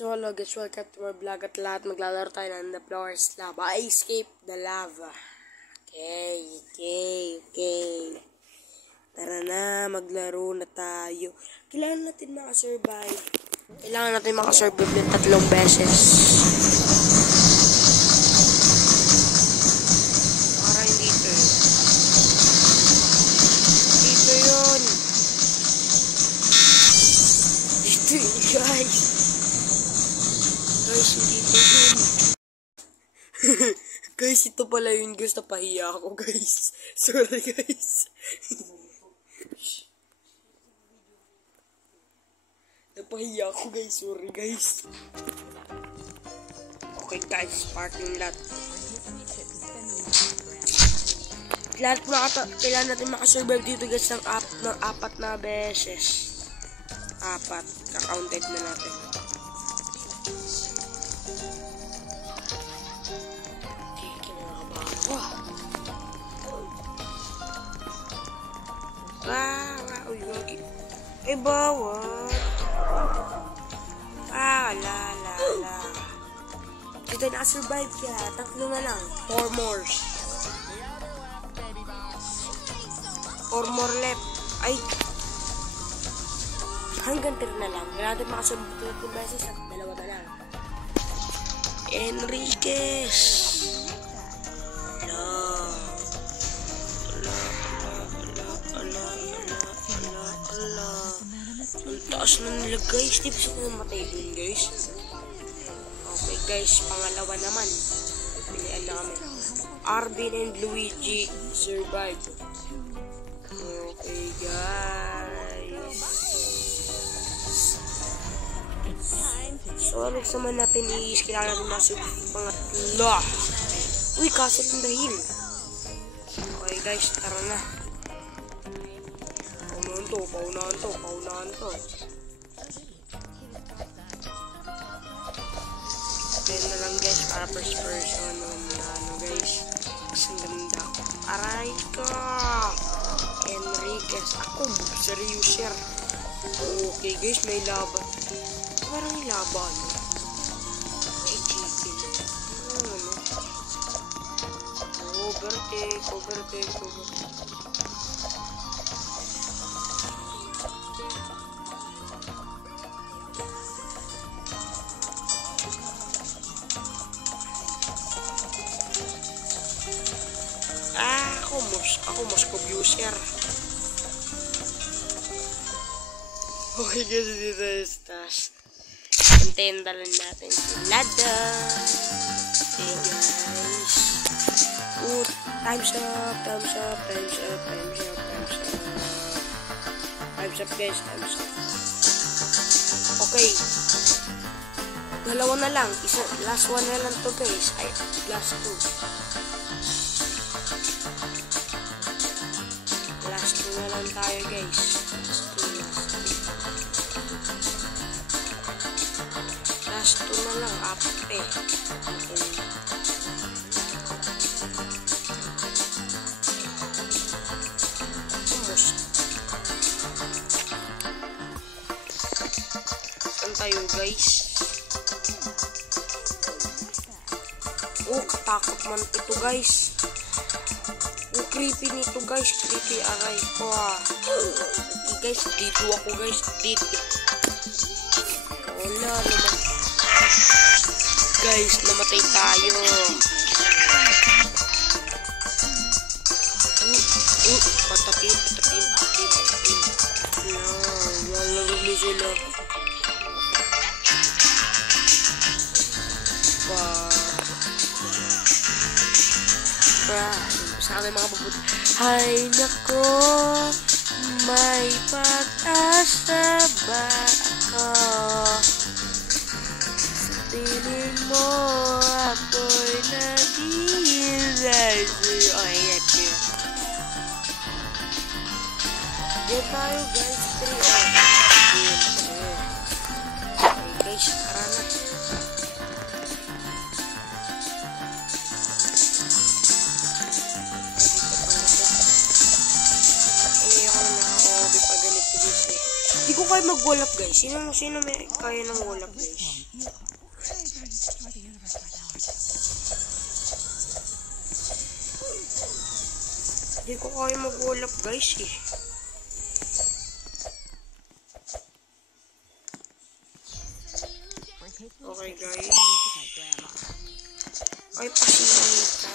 So hello guys, welcome to my vlog at lahat. Maglalaro tayo ng The Floor's Lava. I escape the lava. Okay. Tara na, maglaro na tayo. Kailangan natin makasurvive. Ng 3 beses. Para hindi dito yun. Dito yun. Dito yun guys. Guys, hindi ito yun. Guys, ito pala yun guys. Napahiya ako guys. Sorry guys. Napahiya ako guys. Sorry guys. Okay guys, parking lot. Kailangan natin makasurvive dito guys ng 4 na beses. 4. Ka-counted na natin. Ay, bawat. La. Dito nakasurvive kaya. 3 na lang. 4 more. 4 more left. Ay. Hanggang 3 na lang. Kailangan natin makasurvive 3 beses at 2 na lang. Enriquez. Ang taas na nila guys. Di ba siya namatay dun guys? Okay guys, pangalawa naman. Pilihan na kami. Arvin and Luigi survive. Okay guys. So ano naman natin is kailangan natin masuk pangatlo. Uy, Castle in the Hill. Okay guys, tara na. Paunahan to. Then na lang guys, para first person. Ano guys, ang ganda. Aray ko! Enriquez. Ako, seryoser. Okay guys, may laban. Parang may laban. May chicken. Ano? Overtake. Ako Moscow user. Okay guys, dito estas. Hintayin lang natin si Lada. Okay guys. Time's up guys, time's up. Okay. 2 na lang. Last 1 na lang to guys. Ay, last 2. Last 2 na lang tayo guys. Last 2 na lang. Ape. Okay. Saan tayo guys? Oh, katakot man ito guys. Oh, creepy nito guys. Creepy, aray ko Okay guys, dito ako guys. Dito. Wala naman. Guys, namatay tayo. Patapin. Lalagog na sila. Sa akin mga babuti. Hay nako, may pag-asa ba ako? Sa piling mo, ako'y nag-iilay sa'yo. Okay, let's go. Diyan tayo guys, 3 Okay guys, tara na. Hindi ko kayo mag-wall up, guys? Sino may kaya ng wall up, guys? Hindi ko kaya mag-wall up, guys, eh. Okay, guys. Ay, pasinita.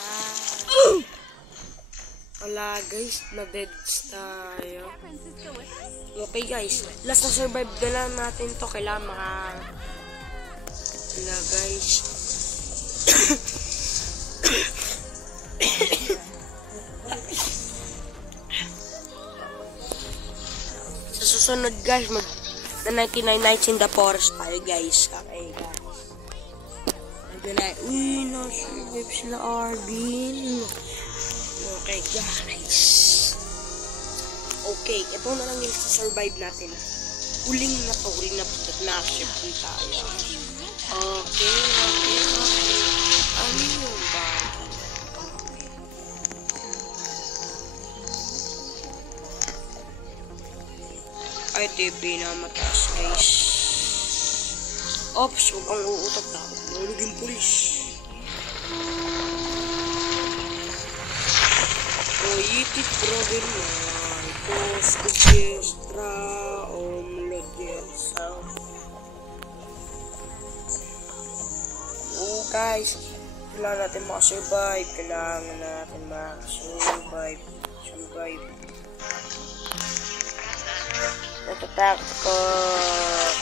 Wala, guys. Na-deads tayo. Okay, guys. Last na survive na lang natin to. Kailangan wala, guys. Sa susunod, guys, na 99 nights in the forest tayo, guys. Okay, guys. Uy, nasa-survive sila, Arvin. Okay, guys. Okay, ito na lang yung survive natin. Huling na na-ship tayo. Okay. Ano yun ba? Ay, TP na mataas, guys. Ops, huwag kang uutot na ako. Nahulog yung pulis. Itit brother man, post the gestra oh guys, kailangan natin makasurvive. Survive. Natatakot.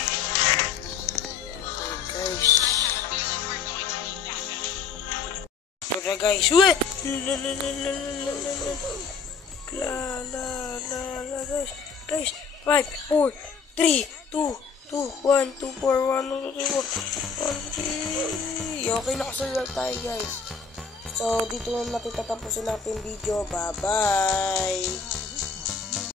Okay guys. Wait! Guys, 5, 4, 3, 2, 1, 2, 4, 1, 2, 1, 3. Okay, nakasurvive tayo, guys. So, dito na natin tatapusin natin video. Bye-bye!